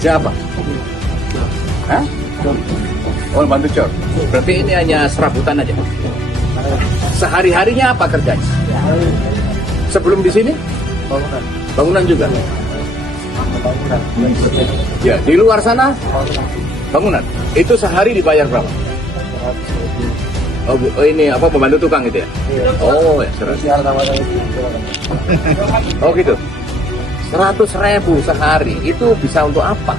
Kerja apa? Hah? Oh, bantu cor. Berarti ini hanya serabutan aja. Sehari-harinya apa kerjanya? Sebelum di sini? Bangunan. Bangunan juga. Bangunan. Ya, di luar sana bangunan. Itu sehari dibayar berapa? Oh, ini apa pembantu tukang gitu ya? Oh, ya, 100. Oh gitu. 100.000 sehari itu bisa untuk apa?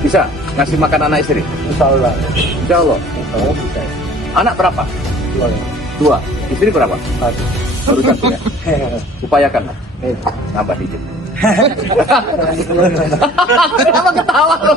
Bisa ngasih makan anak istri? Insya Allah. Insya Allah. Oh, bisa. Anak berapa? Dua. 2. Istri berapa? Satu. Baru 1 ya. Upayakan lah. Nambah dikit. Kenapa ketawa lo?